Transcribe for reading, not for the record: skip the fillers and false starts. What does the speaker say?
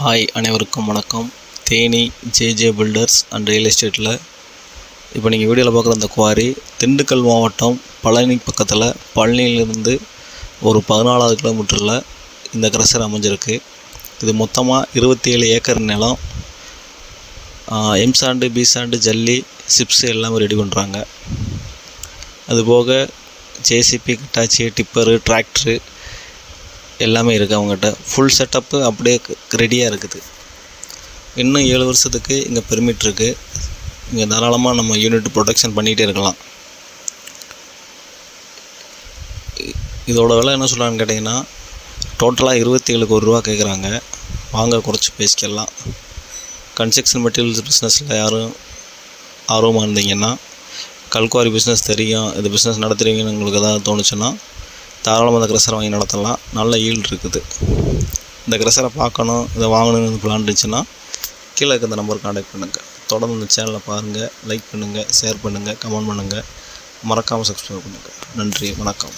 Hi, அனைவருக்கும் வணக்கம். Theni JJ filters and real எஸ்டேட்டில் இப்போ நீங்கள் வீடியோவில் பார்க்குற அந்த குவாரி திண்டுக்கல் மாவட்டம் பழனி பக்கத்தில் பழனியிலிருந்து ஒரு 14வது கிலோமீட்டரில் இந்த கிரஷர் அமைஞ்சிருக்கு. இது மொத்தமாக 27 ஏக்கர் நிலம். எம் சாண்டு, பி சாண்டு, ஜல்லி, சிப்ஸு எல்லாமே ரெடி பண்ணுறாங்க. அதுபோக ஜேசிபி, கிட்டாச்சி, டிப்பரு, டிராக்டரு எல்லாமே இருக்குது அவங்ககிட்ட. ஃபுல் செட்டப்பு அப்படியே ரெடியாக இருக்குது. இன்னும் 7 வருஷத்துக்கு இங்கே பெர்மிட் இருக்குது. இங்கே தாராளமாக நம்ம யூனிட் ப்ரொடக்ஷன் பண்ணிகிட்டே இருக்கலாம். இதோட விலை என்ன சொல்கிறான்னு கேட்டிங்கன்னா, டோட்டலாக 27 கோடி ரூபா கேட்குறாங்க. வாங்க குறைச்சி பேசிக்கலாம். கன்ஸ்ட்ரக்ஷன் மெட்டீரியல்ஸ் பிஸ்னஸில் யாரும் ஆர்வமாக இருந்தீங்கன்னா, கல்குவாரி பிஸ்னஸ் தெரியும், இது பிஸ்னஸ் நடத்துகிறீங்கன்னு உங்களுக்கு எதாவது தோணுச்சுன்னா தாராளமாக இந்த கிரஷரை வாங்கி நடத்தலாம். நல்ல ஈல்டு இருக்குது. இந்த கிரஷரை பார்க்கணும், இதை வாங்கணும்னு பிளான் இருந்துச்சுன்னா கீழே இருக்க இந்த நம்பருக்கு கான்டாக்ட் பண்ணுங்கள். தொடர்ந்து இந்த சேனலை பாருங்கள், லைக் பண்ணுங்கள், ஷேர் பண்ணுங்கள், கமெண்ட் பண்ணுங்கள், மறக்காமல் சப்ஸ்கிரைப் பண்ணுங்கள். நன்றி, வணக்கம்.